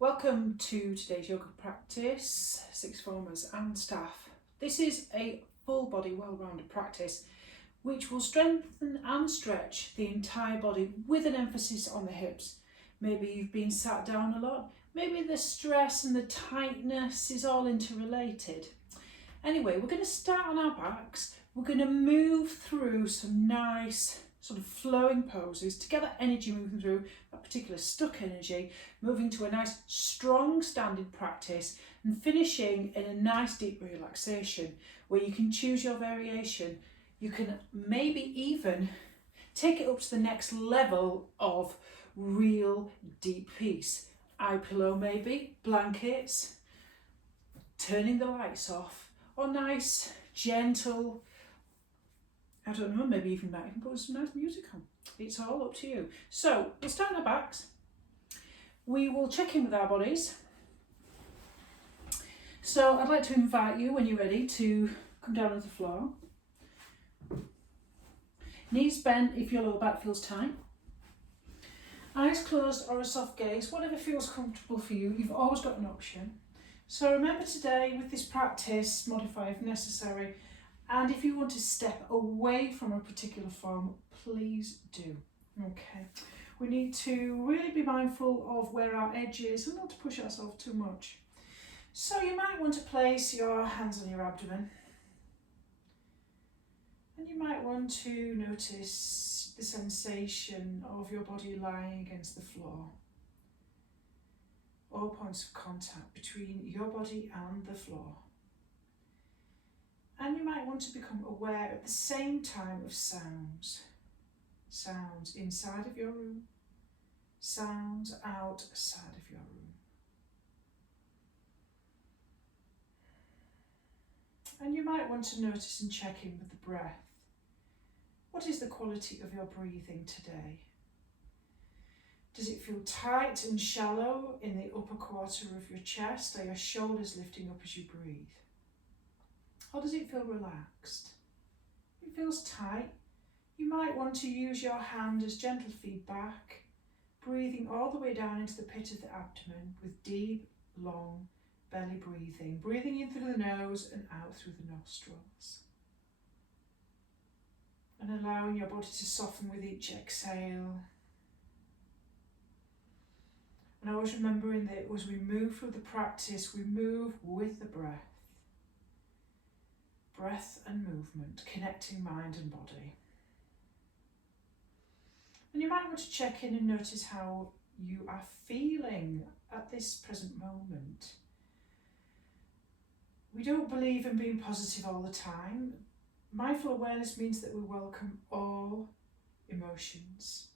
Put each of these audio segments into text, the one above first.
Welcome to today's yoga practice, sixth formers and staff. This is a full body, well-rounded practice which will strengthen and stretch the entire body with an emphasis on the hips. Maybe you've been sat down a lot, maybe the stress and the tightness is all interrelated. Anyway, we're going to start on our backs. We're going to move through some nice sort of flowing poses to get that energy moving through, that particular stuck energy, moving to a nice strong standing practice and finishing in a nice deep relaxation where you can choose your variation. You can maybe even take it up to the next level of real deep peace. Eye pillow maybe, blankets, turning the lights off, or nice, gentle, I don't know, maybe even might even put some nice music on. It's all up to you. So we'll start on our backs. We will check in with our bodies. So I'd like to invite you, when you're ready, to come down to the floor. Knees bent if your lower back feels tight. Eyes closed or a soft gaze, whatever feels comfortable for you. You've always got an option. So remember today with this practice, modify if necessary. And if you want to step away from a particular form, please do. Okay. We need to really be mindful of where our edge is and not to push ourselves too much. So you might want to place your hands on your abdomen. And you might want to notice the sensation of your body lying against the floor. All points of contact between your body and the floor. And you might want to become aware at the same time of sounds. Sounds inside of your room, sounds outside of your room. And you might want to notice and check in with the breath. What is the quality of your breathing today? Does it feel tight and shallow in the upper quarter of your chest? Are your shoulders lifting up as you breathe? Or does it feel relaxed? If it feels tight, you might want to use your hand as gentle feedback, breathing all the way down into the pit of the abdomen with deep, long belly breathing. Breathing in through the nose and out through the nostrils. And allowing your body to soften with each exhale. And always remembering that as we move through the practice, we move with the breath. Breath and movement, connecting mind and body. And you might want to check in and notice how you are feeling at this present moment. We don't believe in being positive all the time. Mindful awareness means that we welcome all emotions,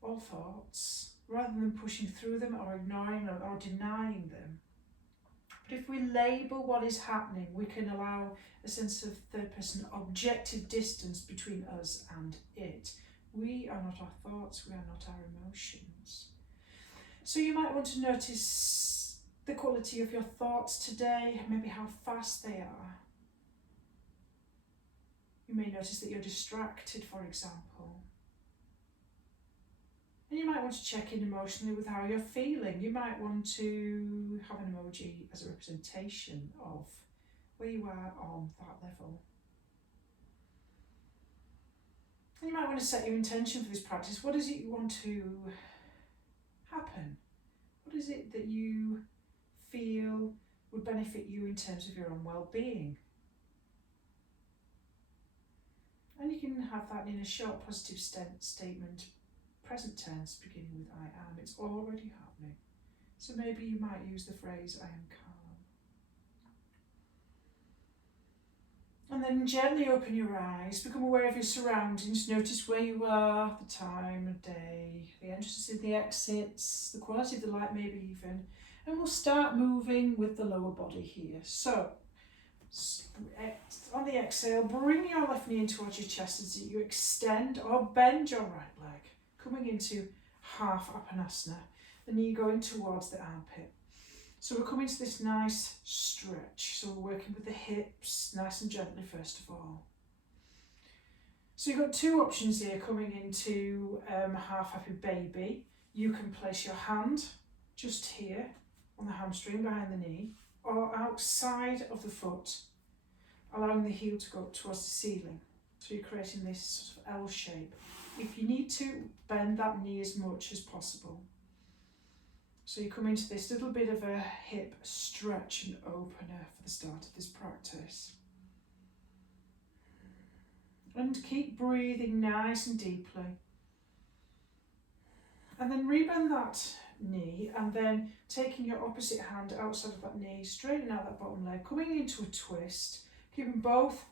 all thoughts, rather than pushing through them or ignoring or denying them. But if we label what is happening, we can allow a sense of third person objective distance between us and it. We are not our thoughts, we are not our emotions. So you might want to notice the quality of your thoughts today, maybe how fast they are. You may notice that you're distracted, for example. And you might want to check in emotionally with how you're feeling. You might want to have an emoji as a representation of where you are on that level. And you might want to set your intention for this practice. What is it you want to happen? What is it that you feel would benefit you in terms of your own well-being? And you can have that in a short positive statement. Present tense beginning with I am. It's already happening. So maybe you might use the phrase I am calm. And then gently open your eyes, become aware of your surroundings, notice where you are, the time of day, the entrances, the exits, the quality of the light maybe even. And we'll start moving with the lower body here. So on the exhale, bring your left knee in towards your chest as you extend or bend your right leg. Coming into half Apanasana, the knee going towards the armpit. So we're coming to this nice stretch. So we're working with the hips nice and gently first of all. So you've got two options here coming into half happy baby. You can place your hand just here on the hamstring behind the knee, or outside of the foot, allowing the heel to go up towards the ceiling. So you're creating this sort of L shape. If you need to, bend that knee as much as possible. So you come into this little bit of a hip stretch and opener for the start of this practice. And keep breathing nice and deeply. And then rebend that knee, and then taking your opposite hand outside of that knee, straighten out that bottom leg, coming into a twist, keeping both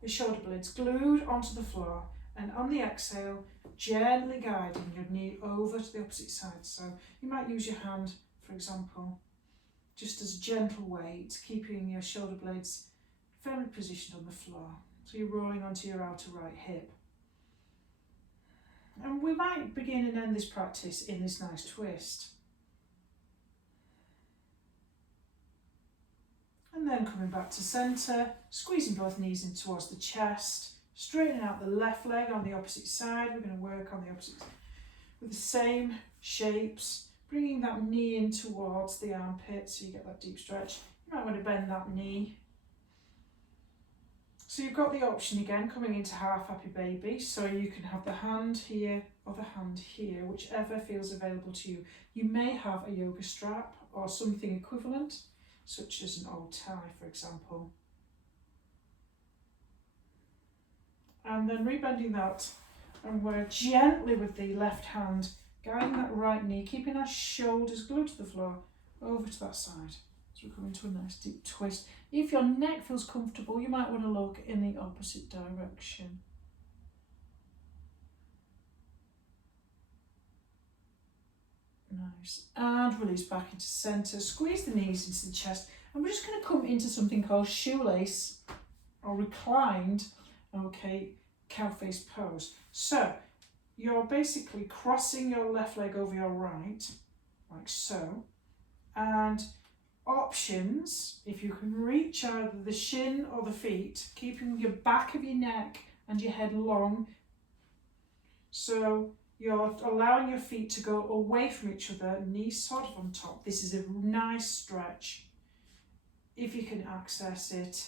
the shoulder blades glued onto the floor, and on the exhale, gently guiding your knee over to the opposite side. So you might use your hand, for example, just as a gentle weight, keeping your shoulder blades firmly positioned on the floor. So you're rolling onto your outer right hip. And we might begin and end this practice in this nice twist. And then coming back to centre, squeezing both knees in towards the chest, straightening out the left leg on the opposite side. We're going to work on the opposite with the same shapes, bringing that knee in towards the armpit so you get that deep stretch. You might want to bend that knee. So you've got the option again coming into half happy baby, so you can have the hand here or the hand here, whichever feels available to you. You may have a yoga strap or something equivalent, such as an old tie, for example. And then rebending that, and we're gently with the left hand guiding that right knee, keeping our shoulders glued to the floor, over to that side. So we come into a nice deep twist. If your neck feels comfortable, you might want to look in the opposite direction. Nice. And release back into centre. Squeeze the knees into the chest. And we're just going to come into something called shoelace or reclined, okay, cow face pose. So you're basically crossing your left leg over your right, like so. And options, if you can reach either the shin or the feet, keeping your back of your neck and your head long. So you're allowing your feet to go away from each other, knees sort of on top. This is a nice stretch. If you can access it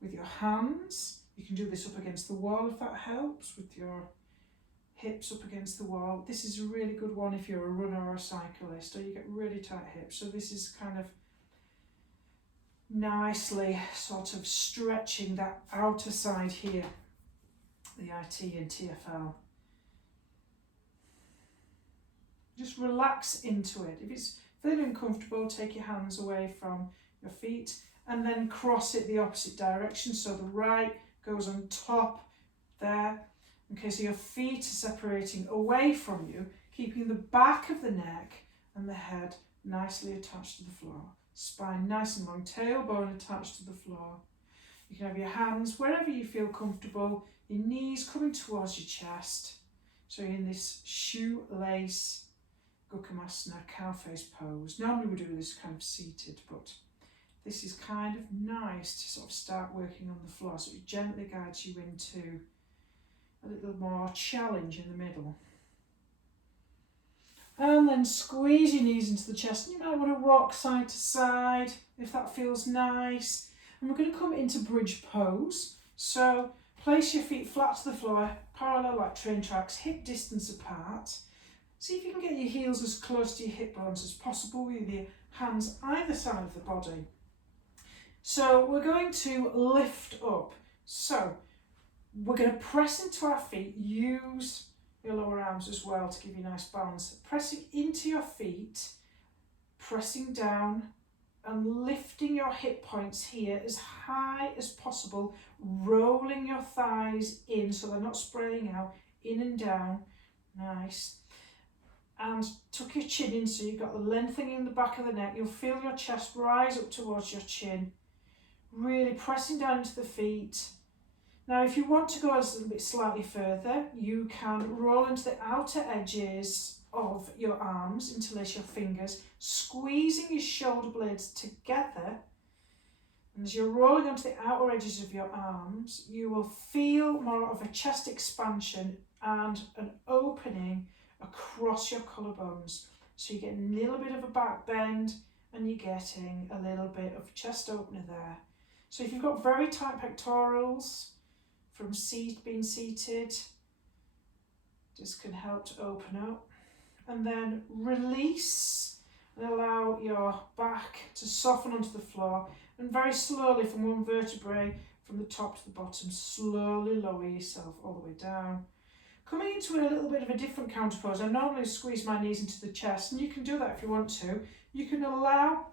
with your hands, you can do this up against the wall if that helps, with your hips up against the wall. This is a really good one if you're a runner or a cyclist, or you get really tight hips. So this is kind of nicely sort of stretching that outer side here, the IT and TFL. Just relax into it. If it's feeling uncomfortable, take your hands away from your feet and then cross it the opposite direction. So the right goes on top there. Okay, so your feet are separating away from you, keeping the back of the neck and the head nicely attached to the floor. Spine nice and long, tailbone attached to the floor. You can have your hands wherever you feel comfortable, your knees coming towards your chest. So you're in this shoelace Gukhamasana cow face pose. Normally we do this kind of seated, but this is kind of nice to sort of start working on the floor, so it gently guides you into a little more challenge in the middle. And then squeeze your knees into the chest. You might want to rock side to side if that feels nice. And we're going to come into bridge pose. So place your feet flat to the floor, parallel like train tracks, hip distance apart. See if you can get your heels as close to your hip bones as possible with your hands either side of the body. So we're going to lift up. So we're going to press into our feet, use your lower arms as well to give you nice balance. Pressing into your feet, pressing down and lifting your hip points here as high as possible, rolling your thighs in so they're not spraying out, in and down, nice. And tuck your chin in so you've got the lengthening in the back of the neck. You'll feel your chest rise up towards your chin, really pressing down into the feet. Now, if you want to go a little bit slightly further, you can roll into the outer edges of your arms, interlace your fingers, squeezing your shoulder blades together. And as you're rolling onto the outer edges of your arms, you will feel more of a chest expansion and an opening across your collarbones. So you're getting a little bit of a back bend and you're getting a little bit of chest opener there. So if you've got very tight pectorals from being seated, this can help to open up. And then release and allow your back to soften onto the floor, and very slowly from one vertebrae from the top to the bottom, slowly lower yourself all the way down. Coming into a little bit of a different counter pose, I normally squeeze my knees into the chest, and you can do that if you want to. You can allow,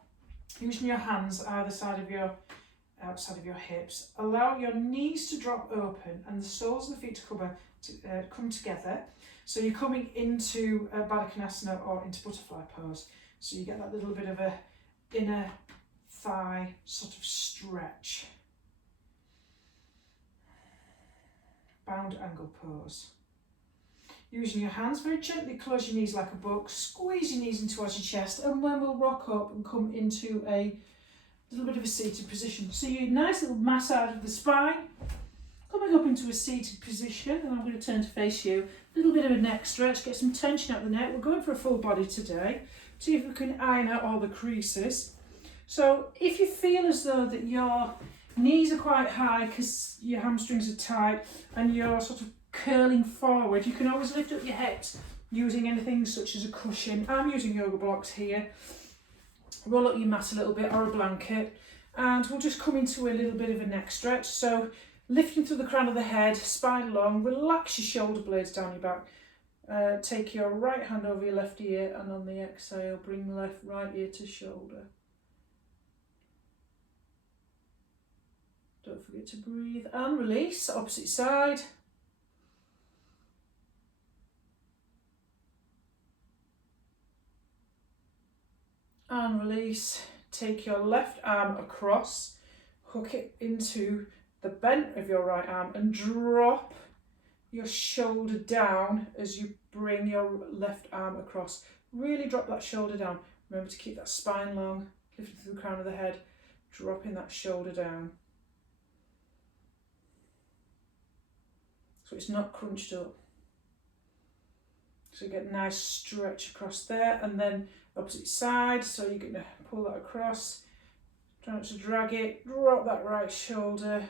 using your hands either side of your outside of your hips, allow your knees to drop open and the soles of the feet to come together. So you're coming into Baddha Konasana or into butterfly pose. So you get that little bit of a inner thigh sort of stretch. Bound angle pose. Using your hands, very gently close your knees like a book, squeeze your knees in towards your chest, and then we'll rock up and come into a little bit of a seated position. So you nice little massage of the spine, coming up into a seated position, and I'm going to turn to face you. A little bit of a neck stretch, get some tension out the neck. We're going for a full body today. See if we can iron out all the creases. So if you feel as though that your knees are quite high because your hamstrings are tight and you're sort of curling forward, you can always lift up your hips using anything such as a cushion. I'm using yoga blocks here. Roll up your mat a little bit or a blanket, and we'll just come into a little bit of a neck stretch. So lifting through the crown of the head, spine long, relax your shoulder blades down your back. Take your right hand over your left ear, and on the exhale bring the right ear to shoulder. Don't forget to breathe and release. Opposite side. And release. Take your left arm across, hook it into the bent of your right arm and drop your shoulder down as you bring your left arm across. Really drop that shoulder down. Remember to keep that spine long, lifting through the crown of the head, dropping that shoulder down. So it's not crunched up. So you get a nice stretch across there, and then opposite side, so you're going to pull that across, try not to drag it, drop that right shoulder,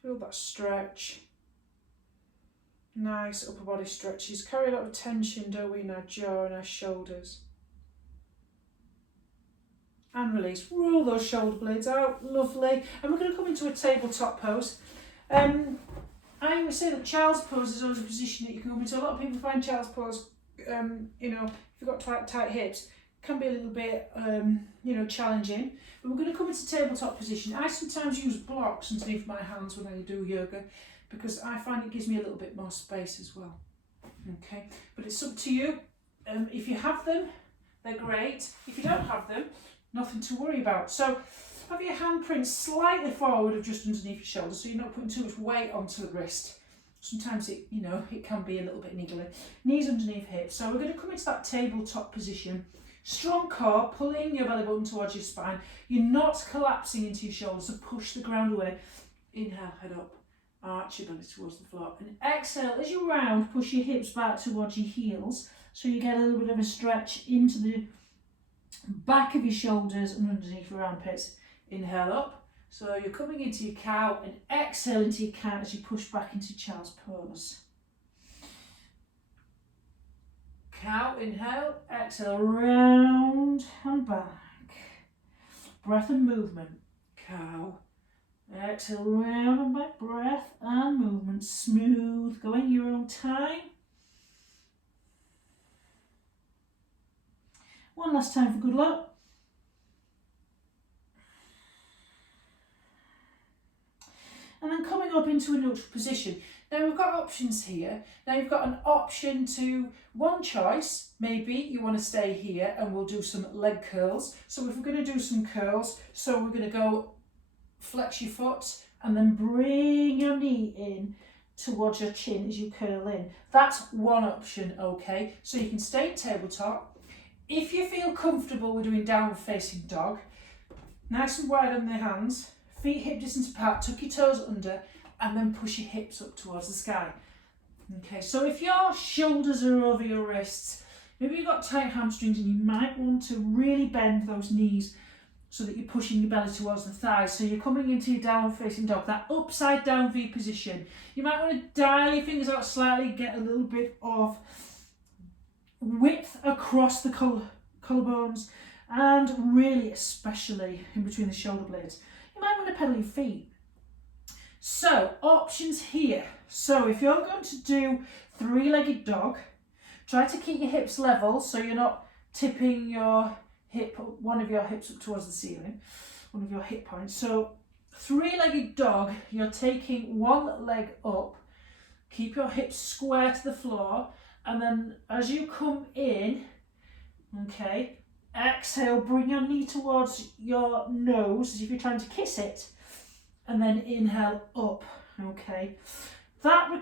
feel that stretch. Nice upper body stretches, carry a lot of tension, don't we, in our jaw and our shoulders. And release, roll those shoulder blades out, lovely. And we're going to come into a tabletop pose. I always say that child's pose is always a position that you can come into. A lot of people find child's pose, if you've got tight hips, can be a little bit, challenging. But we're going to come into tabletop position. I sometimes use blocks underneath my hands when I do yoga, because I find it gives me a little bit more space as well. Okay, but it's up to you. If you have them, they're great. If you don't have them, nothing to worry about. So have your handprints slightly forward of just underneath your shoulder, so you're not putting too much weight onto the wrist. Sometimes it can be a little bit niggly. Knees underneath hips. So we're going to come into that tabletop position. Strong core, pulling your belly button towards your spine. You're not collapsing into your shoulders, so push the ground away. Inhale, head up, arch your belly towards the floor. And exhale, as you round, push your hips back towards your heels, so you get a little bit of a stretch into the back of your shoulders and underneath your armpits. Inhale up, so you're coming into your cow, and exhale into your cat as you push back into child's pose. Cow, inhale, exhale, round and back. Breath and movement. Cow, exhale, round and back, breath and movement. Smooth, going your own time. One last time for good luck. And then coming up into a neutral position. Now we've got options here. Now you've got an option to, one choice, maybe you want to stay here and we'll do some leg curls. So if we're going to do some curls, so we're going to go flex your foot and then bring your knee in towards your chin as you curl in. That's one option, okay? So you can stay at tabletop. If you feel comfortable with doing downward facing dog, nice and wide on the hands, feet hip distance apart, tuck your toes under, and then push your hips up towards the sky. Okay, so if your shoulders are over your wrists, Maybe you've got tight hamstrings and you might want to really bend those knees so that you're pushing your belly towards the thighs. So you're coming into your downward facing dog, that upside down V position. You might want to dial your fingers out slightly, get a little bit of width across the collarbones and really especially in between the shoulder blades. You might want to pedal your feet. So options here. So if you're going to do three-legged dog, try to keep your hips level so you're not tipping your one of your hips up towards the ceiling, one of your hip points. So three-legged dog, you're taking one leg up, keep your hips square to the floor, and then as you come in, okay, exhale, bring your knee towards your nose as if you're trying to kiss it, and then inhale up, okay. That might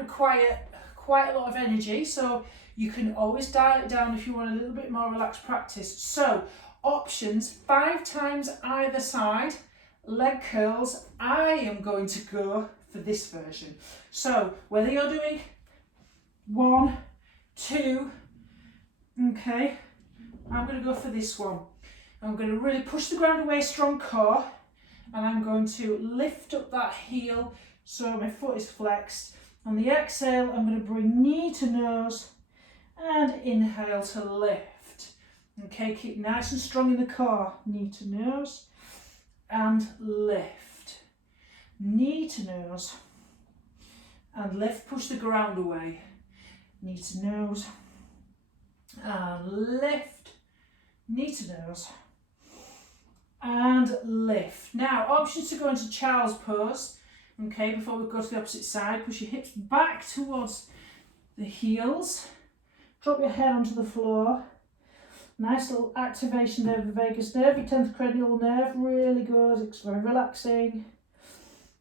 require quite a lot of energy, so you can always dial it down if you want a little bit more relaxed practice. So options, 5 times either side, leg curls. I am going to go for this version. So whether you're doing 1, 2, okay, I'm going to go for this one. I'm going to really push the ground away, strong core, and I'm going to lift up that heel so my foot is flexed. On the exhale, I'm going to bring knee to nose and inhale to lift. Okay, keep nice and strong in the core. Knee to nose and lift. Knee to nose and lift. Push the ground away. Knee to nose and lift. Knee to nose and lift. Now, options to go into child's pose. Okay, before we go to the opposite side, push your hips back towards the heels. Drop your head onto the floor. Nice little activation there of the vagus nerve. Your 10th cranial nerve really good. It's very relaxing.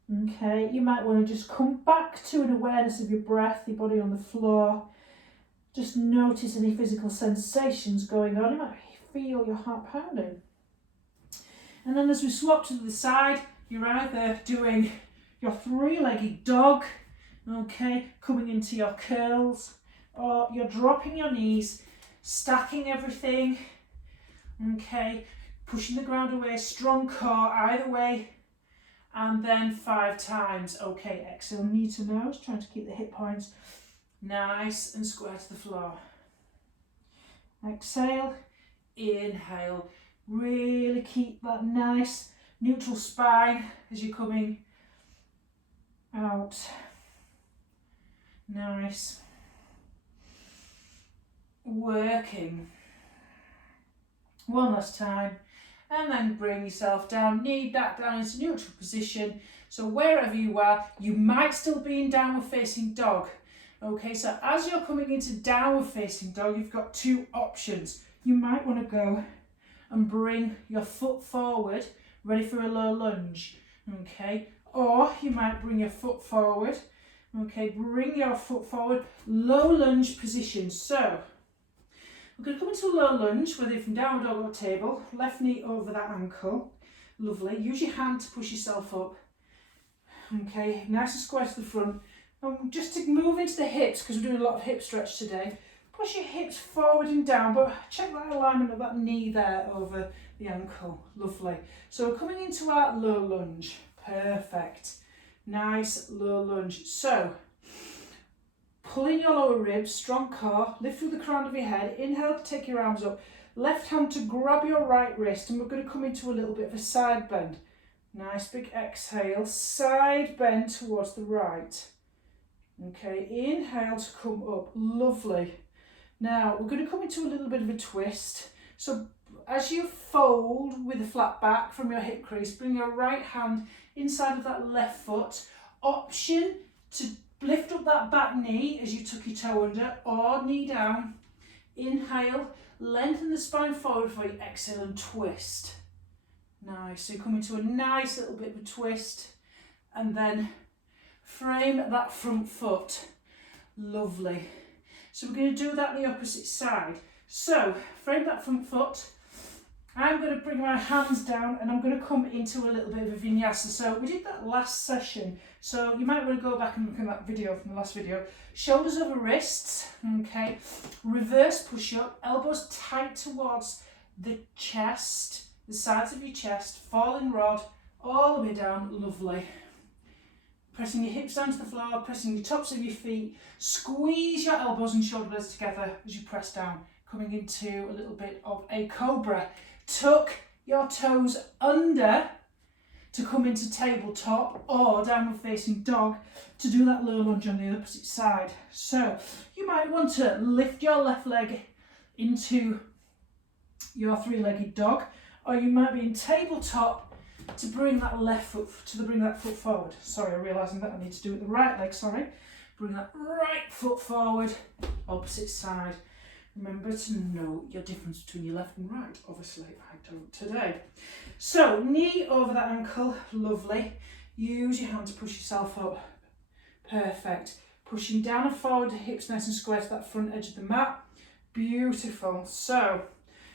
Okay, you might want to just come back to an awareness of your breath, your body on the floor. Just notice any physical sensations going on. You might feel your heart pounding. And then as we swap to the side, you're either doing your three-legged dog, okay, coming into your curls, or you're dropping your knees, stacking everything, okay, pushing the ground away, strong core, either way, and then 5 times. Okay, exhale, knee to nose, trying to keep the hip points nice and square to the floor. Exhale, inhale, really keep that nice neutral spine as you're coming out. Nice. Working. One last time, and then bring yourself down, knee back down into neutral position. So wherever you are, you might still be in downward facing dog. Okay, so as you're coming into downward facing dog, you've got 2 options. You might want to go and bring your foot forward, ready for a low lunge. Okay, or you might bring your foot forward. Okay, bring your foot forward, low lunge position. So we're going to come into a low lunge, whether you're from downward dog or table, left knee over that ankle. Lovely. Use your hand to push yourself up. Okay, nice and square to the front. And just to move into the hips, because we're doing a lot of hip stretch today, push your hips forward and down, but check that alignment of that knee there over the ankle. Lovely. So we're coming into our low lunge. Perfect. Nice low lunge. So pull in your lower ribs, strong core, lift through the crown of your head, inhale to take your arms up, left hand to grab your right wrist, and we're going to come into a little bit of a side bend. Nice big exhale, side bend towards the right. Okay, inhale to come up. Lovely. Now we're going to come into a little bit of a twist. So as you fold with a flat back from your hip crease, bring your right hand inside of that left foot. Option to lift up that back knee as you tuck your toe under, or knee down. Inhale, lengthen the spine forward before you exhale and twist. Nice. So you come into a nice little bit of a twist, and then frame that front foot. Lovely. So we're going to do that the opposite side. So frame that front foot I'm going to bring my hands down and I'm going to come into a little bit of a vinyasa. So we did that last session, so you might want to go back and look at that video from the last video. Shoulders over wrists, okay, reverse push-up, elbows tight towards the chest, the sides of your chest, falling rod, all the way down, lovely. Pressing your hips down to the floor, pressing your tops of your feet, squeeze your elbows and shoulder blades together as you press down, coming into a little bit of a cobra. Tuck your toes under to come into tabletop or downward facing dog to do that low lunge on the opposite side. So you might want to lift your left leg into your three-legged dog, or you might be in tabletop to bring that foot forward. Sorry, I'm realising that I need to do it the right leg, sorry. Bring that right foot forward, opposite side. Remember to know your difference between your left and right. Obviously, I don't today. So, knee over that ankle, lovely. Use your hand to push yourself up. Perfect. Pushing down and forward, hips nice and square to that front edge of the mat. Beautiful. So,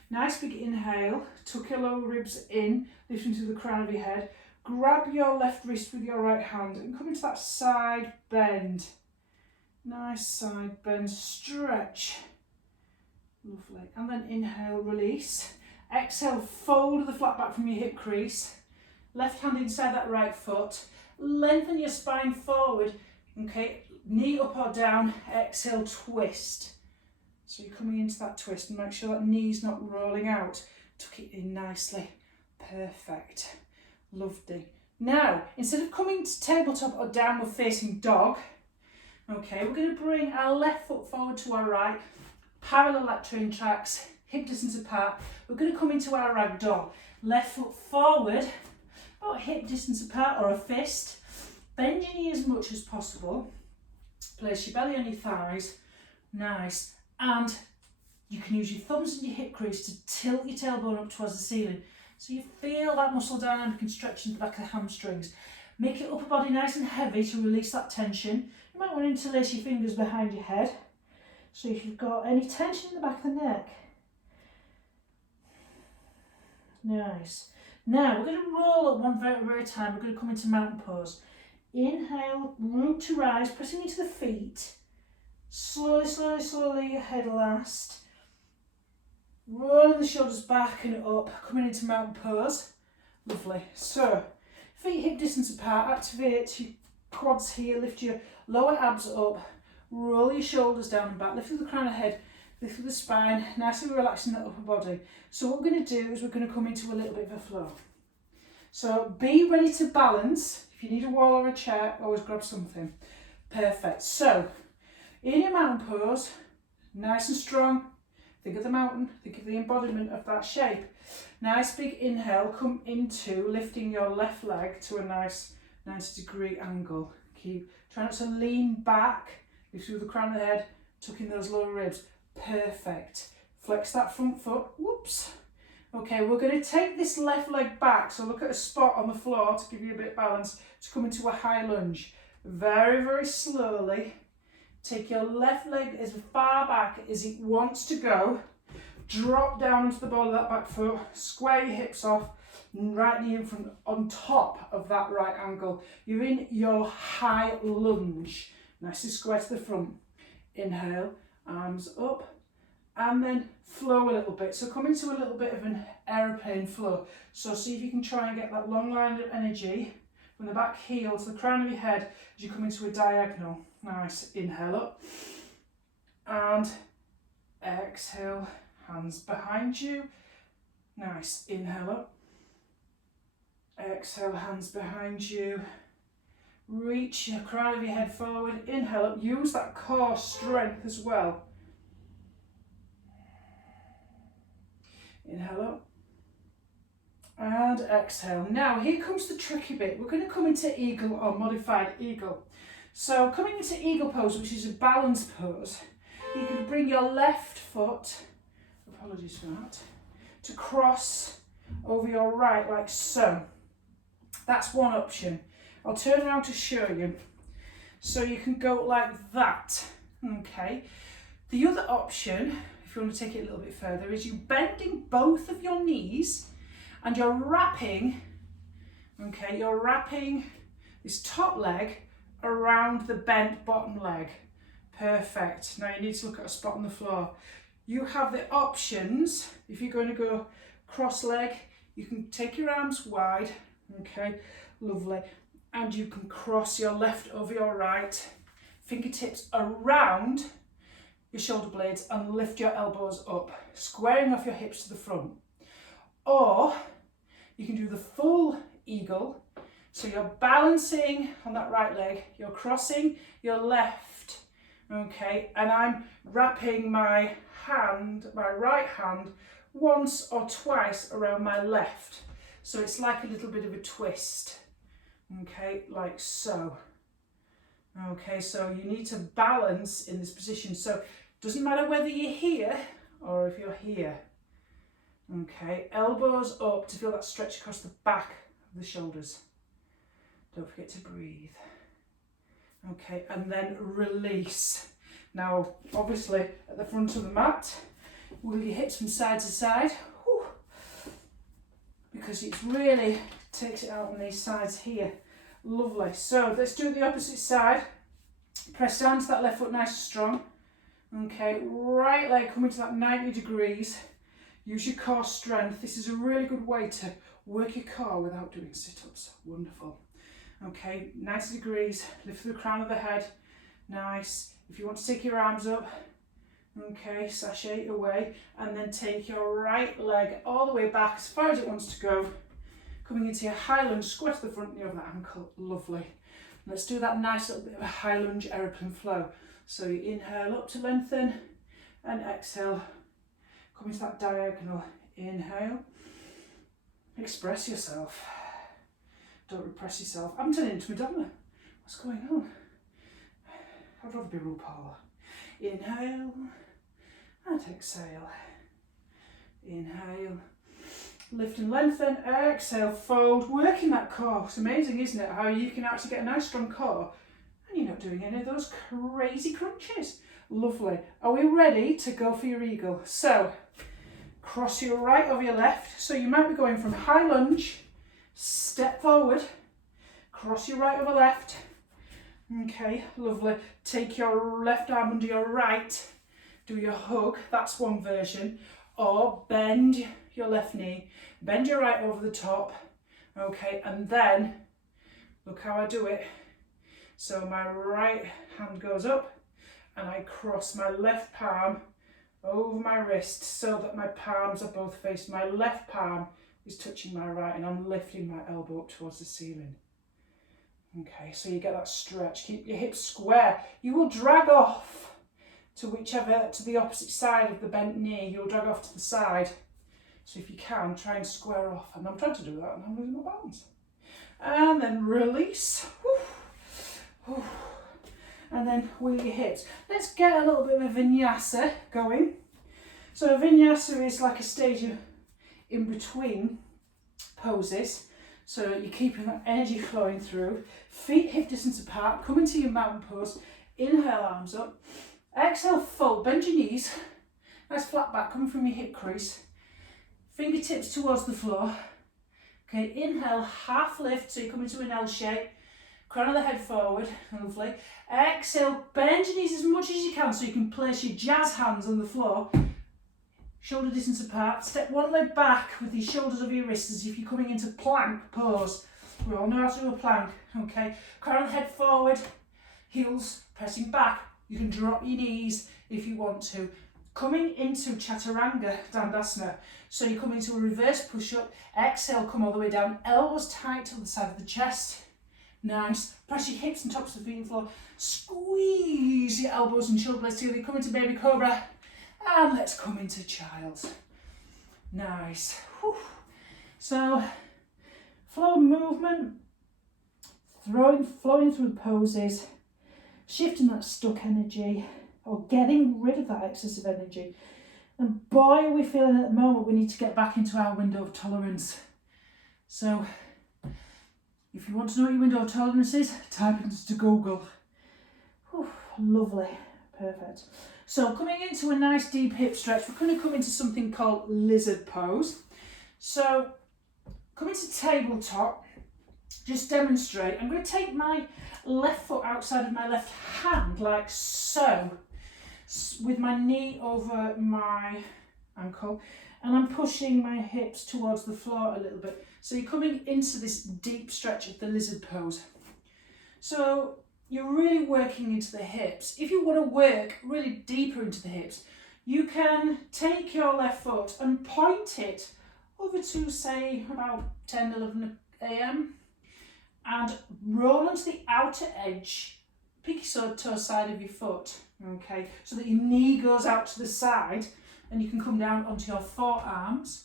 nice big inhale. Tuck your lower ribs in, lifting to the crown of your head. Grab your left wrist with your right hand and come into that side bend. Nice side bend, stretch. Lovely. And then inhale, release. Exhale, fold the flat back from your hip crease. Left hand inside that right foot. Lengthen your spine forward. Okay, knee up or down. Exhale, twist. So you're coming into that twist and make sure that knee's not rolling out. Tuck it in nicely. Perfect. Lovely. Now, instead of coming to tabletop or downward facing dog, okay, we're going to bring our left foot forward to our right. Parallel lat train tracks, hip distance apart. We're going to come into our ragdoll. Left foot forward, about hip distance apart or a fist. Bend your knee as much as possible. Place your belly on your thighs. Nice. And you can use your thumbs and your hip crease to tilt your tailbone up towards the ceiling. So you feel that muscle dynamic and stretch in the back of the hamstrings. Make your upper body nice and heavy to release that tension. You might want to interlace your fingers behind your head. So if you've got any tension in the back of the neck. Nice. Now we're going to roll up one vertebra at a time. We're going to come into mountain pose. Inhale, root to rise, pressing into the feet. Slowly, slowly, slowly, your head last. Rolling the shoulders back and up, coming into mountain pose. Lovely. So, feet hip distance apart, activate your quads here, lift your lower abs up. Roll your shoulders down and back, lift through the crown of the head, lift through the spine, nicely relaxing the upper body. So what we're going to do is we're going to come into a little bit of a flow. So be ready to balance. If you need a wall or a chair, always grab something. Perfect. So in your mountain pose, nice and strong. Think of the mountain, think of the embodiment of that shape. Nice big inhale, come into lifting your left leg to a nice 90-degree angle. Keep trying not to lean back. Lift through the crown of the head, tuck in those lower ribs. Perfect. Flex that front foot. Whoops. Okay, we're going to take this left leg back. So look at a spot on the floor to give you a bit of balance to come into a high lunge. Very, very slowly. Take your left leg as far back as it wants to go. Drop down into the ball of that back foot. Square your hips off. Right knee in front on top of that right angle. You're in your high lunge. Nice and square to the front. Inhale, arms up, and then flow a little bit. So come into a little bit of an aeroplane flow. So see if you can try and get that long line of energy from the back heel to the crown of your head as you come into a diagonal. Nice. Inhale up and exhale, hands behind you. Nice. Inhale up. Exhale, hands behind you. Reach your crown of your head forward. Inhale up. Use that core strength as well. Inhale up. And exhale. Now here comes the tricky bit. We're going to come into eagle or modified eagle. So coming into eagle pose, which is a balance pose, you can bring your left foot, apologies for that, to cross over your right like so. That's one option. I'll turn around to show you. So you can go like that, okay? The other option, if if you want to take it a little bit further, is you bending both of your knees and you're wrapping, okay, you're wrapping this top leg around the bent bottom leg. Perfect. Now you need to look at a spot on the floor. You have the options, if you're going to go cross leg, you can take your arms wide, okay, lovely, and you can cross your left over your right, fingertips around your shoulder blades and lift your elbows up, squaring off your hips to the front. Or you can do the full eagle, so you're balancing on that right leg, you're crossing your left, okay, and I'm wrapping my right hand, once or twice around my left. So it's like a little bit of a twist, okay, like so. Okay, so you need to balance in this position. So it doesn't matter whether you're here or if you're here. Okay, elbows up to feel that stretch across the back of the shoulders. Don't forget to breathe. Okay, and then release. Now, obviously, at the front of the mat, wiggle your hips from side to side. Whew, because it really takes it out on these sides here. Lovely. So let's do the opposite side. Press down to that left foot nice and strong. Okay, right leg coming to that 90 degrees. Use your core strength. This is a really good way to work your core without doing sit-ups. Wonderful. Okay, 90 degrees. Lift through the crown of the head. Nice. If you want to take your arms up, okay, sashay away, and then take your right leg all the way back as far as it wants to go. Coming into your high lunge, square to the front knee of that ankle. Lovely. Let's do that nice little bit of a high lunge aeroplane flow. So you inhale up to lengthen and exhale. Come into that diagonal. Inhale. Express yourself. Don't repress yourself. I haven't turned into Madonna. What's going on? I'd rather be RuPaul. Inhale and exhale. Inhale. Lift and lengthen, exhale, fold, working that core. It's amazing, isn't it, how you can actually get a nice strong core and you're not doing any of those crazy crunches. Lovely. Are we ready to go for your eagle? So, cross your right over your left. So you might be going from high lunge, step forward, cross your right over left. Okay, lovely. Take your left arm under your right, do your hug, that's one version. Or bend your left knee, bend your right over the top, okay, and then look how I do it. So my right hand goes up and I cross my left palm over my wrist so that my palms are both facing. My left palm is touching my right and I'm lifting my elbow up towards the ceiling. Okay, so you get that stretch. Keep your hips square. You will drag off to the opposite side of the bent knee. You'll drag off to the side. So if you can, try and square off. And I'm trying to do that and I'm losing my balance. And then release. Whew. Whew. And then wheel your hips. Let's get a little bit of a vinyasa going. So a vinyasa is like a stage in between poses. So you're keeping that energy flowing through. Feet hip distance apart. Come into your mountain pose. Inhale, arms up. Exhale, fold. Bend your knees. Nice flat back coming from your hip crease. Fingertips towards the floor. Okay, inhale, half lift. So you come into an L shape. Crown of the head forward. Lovely. Exhale, bend your knees as much as you can so you can place your jazz hands on the floor. Shoulder distance apart. Step one leg back with the shoulders over your wrists as if you're coming into plank pose. We all know how to do a plank, okay? Crown of the head forward, heels pressing back. You can drop your knees if you want to. Coming into Chaturanga Dandasana. So you come into a reverse push-up. Exhale, come all the way down. Elbows tight to the side of the chest. Nice. Press your hips and tops of the feet on the floor. Squeeze your elbows and shoulder blades together. Come into baby cobra. And let's come into child's. Nice. Whew. So, flow movement, flowing through the poses, shifting that stuck energy, or getting rid of that excessive energy. And boy, are we feeling at the moment we need to get back into our window of tolerance. So, if you want to know what your window of tolerance is, type it into Google. Whew, lovely, perfect. So coming into a nice deep hip stretch, we're going to come into something called lizard pose. So come into tabletop, just demonstrate. I'm going to take my left foot outside of my left hand like so, with my knee over my ankle, and I'm pushing my hips towards the floor a little bit. So you're coming into this deep stretch of the lizard pose. So you're really working into the hips. If you want to work really deeper into the hips, you can take your left foot and point it over to, say, about 10, 11 a.m. and roll onto the outer edge, pinky toe side of your foot, okay, so that your knee goes out to the side and you can come down onto your forearms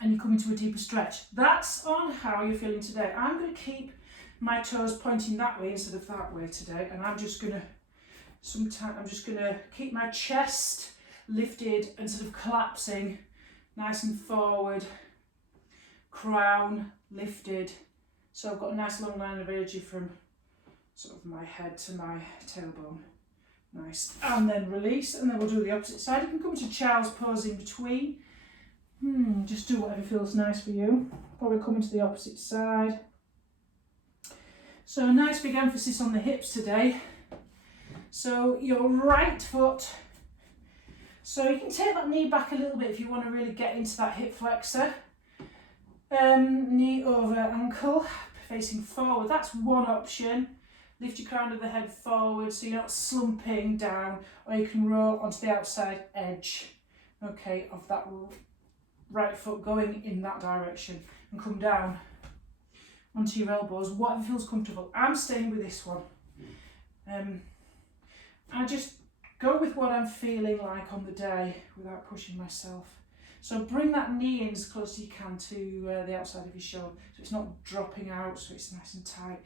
and you come into a deeper stretch. That's on how you're feeling today. I'm going to keep my toes pointing that way instead of that way today, and I'm just going to keep my chest lifted and sort of collapsing nice and forward, crown lifted. So I've got a nice long line of energy from sort of my head to my tailbone. Nice. And then release, and then we'll do the opposite side. You can come to child's pose in between. Just do whatever feels nice for you. Probably coming to the opposite side. So a nice big emphasis on the hips today. So your right foot, so you can take that knee back a little bit if you want to really get into that hip flexor. Knee over ankle, facing forward. That's one option. Lift your crown of the head forward so you're not slumping down, or you can roll onto the outside edge, okay, of that right foot going in that direction and come down onto your elbows, whatever feels comfortable. I'm staying with this one. I just go with what I'm feeling like on the day without pushing myself. So bring that knee in as close as you can to the outside of your shoulder, so it's not dropping out, so it's nice and tight,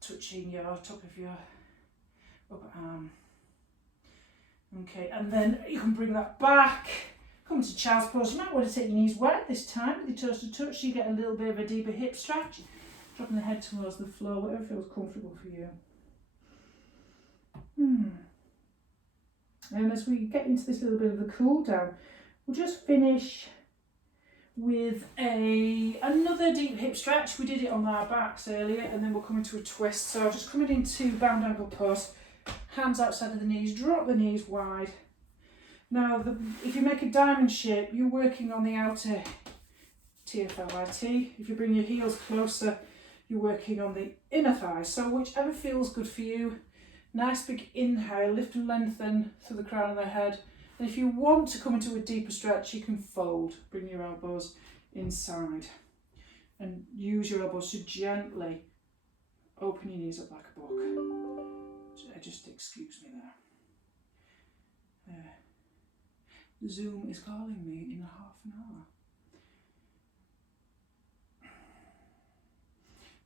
touching your top of your upper arm. Okay, and then you can bring that back, come to child's pose. You might want to take your knees wide this time with your toes to touch, so you get a little bit of a deeper hip stretch, dropping the head towards the floor, whatever feels comfortable for you. And as we get into this little bit of a cool down, we'll just finish with another deep hip stretch. We did it on our backs earlier, and then we'll come into a twist. So just coming into bound ankle pose, hands outside of the knees, drop the knees wide. Now, if you make a diamond shape, you're working on the outer TFLIT. If you bring your heels closer, you're working on the inner thighs. So whichever feels good for you. Nice big inhale, lift and lengthen through the crown of the head. And if you want to come into a deeper stretch, you can fold. Bring your elbows inside and use your elbows to gently open your knees up like a book. Just excuse me there. Zoom is calling me in half an hour.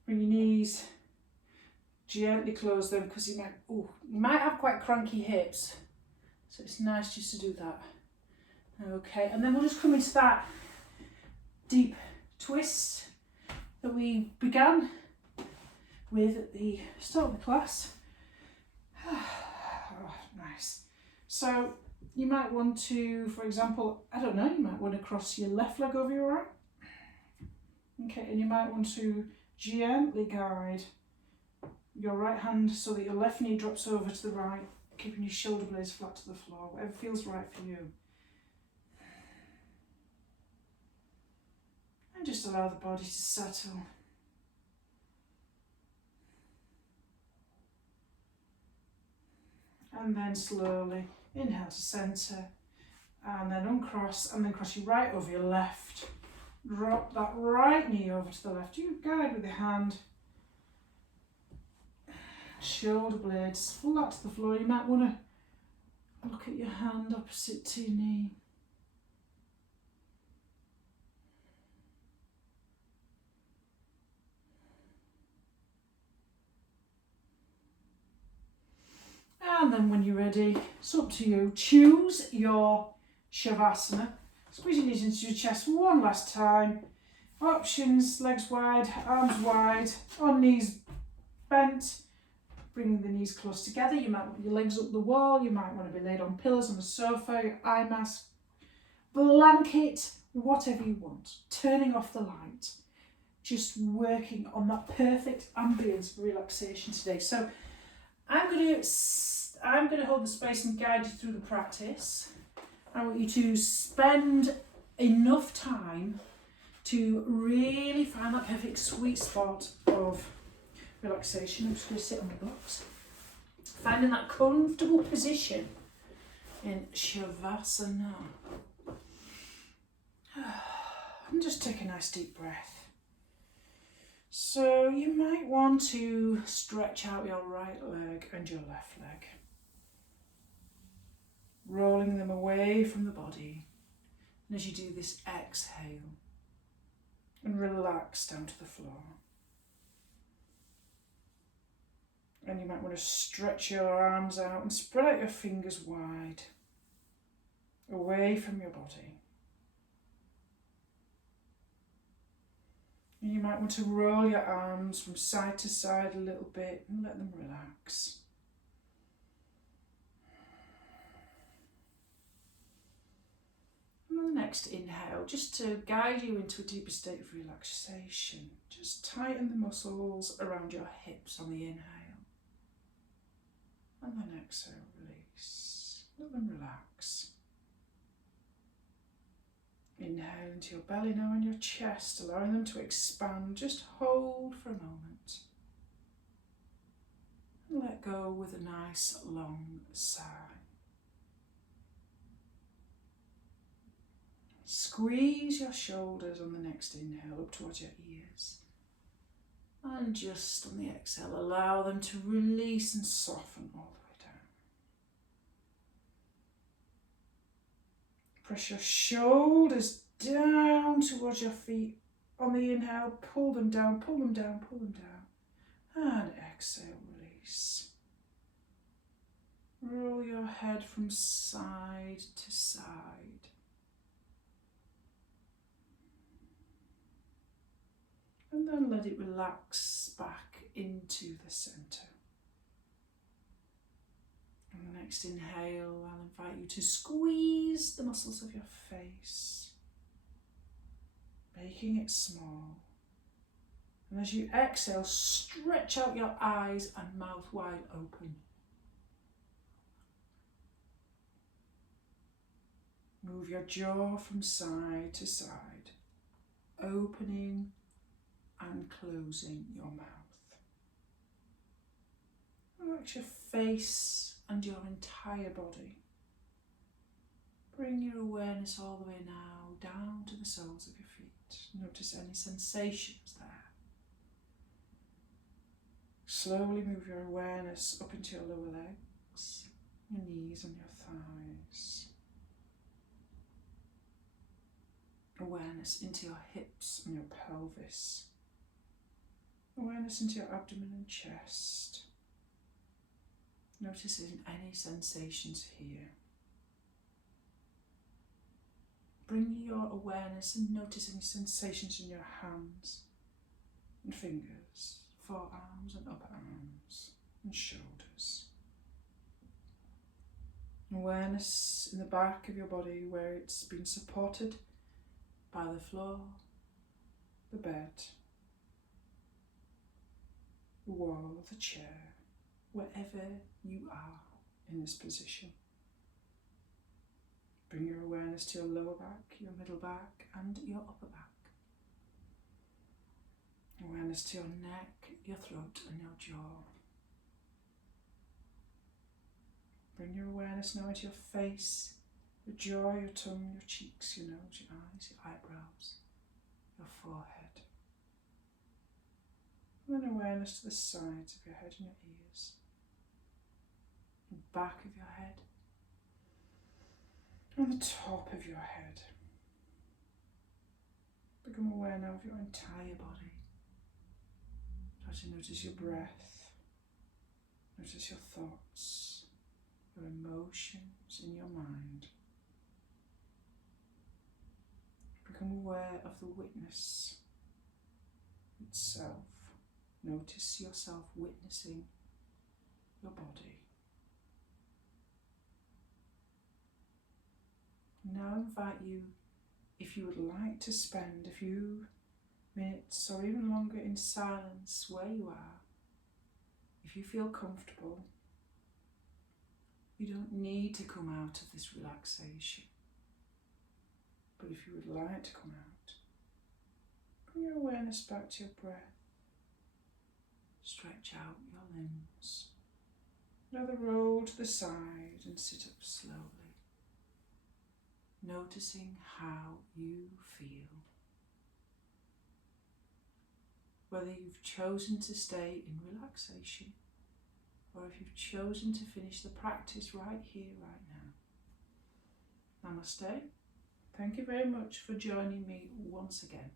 Bring your knees, gently close them, because you might have quite cranky hips. So it's nice just to do that. Okay, and then we'll just come into that deep twist that we began with at the start of the class. Oh, nice. So you might want to, for example, I don't know, you might want to cross your left leg over your right. Okay, and you might want to gently guide your right hand so that your left knee drops over to the right, keeping your shoulder blades flat to the floor, whatever feels right for you. And just allow the body to settle. And then slowly inhale to centre, and then uncross, and then cross your right over your left. Drop that right knee over to the left. You guide with your hand. Shoulder blades flat to the floor. You might want to look at your hand opposite to your knee. And then when you're ready, it's up to you. Choose your Shavasana. Squeeze your knees into your chest one last time. Options: legs wide, arms wide, on knees bent. bringing the knees close together. You might want your legs up the wall, you might want to be laid on pillows on a sofa, your eye mask, blanket, whatever you want. Turning off the light. Just working on that perfect ambience for relaxation today. So I'm going to hold the space and guide you through the practice. I want you to spend enough time to really find that perfect sweet spot of relaxation. I'm just going to sit on my butt. Finding that comfortable position in Shavasana. And just take a nice deep breath. So you might want to stretch out your right leg and your left leg, rolling them away from the body. And as you do this, exhale and relax down to the floor. And you might want to stretch your arms out and spread out your fingers wide, away from your body. And you might want to roll your arms from side to side a little bit and let them relax. And on the next inhale, just to guide you into a deeper state of relaxation, just tighten the muscles around your hips on the inhale. And then exhale, release. Let them relax. Inhale into your belly now and your chest, allowing them to expand. Just hold for a moment. And let go with a nice long sigh. Squeeze your shoulders on the next inhale up towards your ears. And just on the exhale, allow them to release and soften all the way down. Press your shoulders down towards your feet. On the inhale, pull them down, pull them down, pull them down. And exhale, release. Roll your head from side to side. And then let it relax back into the centre. On the next inhale, I'll invite you to squeeze the muscles of your face, making it small. And as you exhale, stretch out your eyes and mouth wide open. Move your jaw from side to side, opening and closing your mouth. Relax your face and your entire body. Bring your awareness all the way now down to the soles of your feet. Notice any sensations there. Slowly move your awareness up into your lower legs, your knees and your thighs. Awareness into your hips and your pelvis. Awareness into your abdomen and chest. Noticing any sensations here. Bring your awareness and notice any sensations in your hands and fingers, forearms and upper arms and shoulders. Awareness in the back of your body where it's been supported by the floor, the bed, the wall, the chair, wherever you are in this position. Bring your awareness to your lower back, your middle back and your upper back. Awareness to your neck, your throat and your jaw. Bring your awareness now into your face, your jaw, your tongue, your cheeks, your nose, your eyes, your eyebrows, your forehead. And then awareness to the sides of your head and your ears, the back of your head, and the top of your head. Become aware now of your entire body. Try to notice your breath, notice your thoughts, your emotions in your mind. Become aware of the witness itself. Notice yourself witnessing your body. Now I invite you, if you would like to spend a few minutes or even longer in silence where you are, if you feel comfortable, you don't need to come out of this relaxation. But if you would like to come out, bring your awareness back to your breath. Stretch out your limbs. Let the roll to the side and sit up slowly, noticing how you feel. Whether you've chosen to stay in relaxation or if you've chosen to finish the practice right here, right now. Namaste. Thank you very much for joining me once again.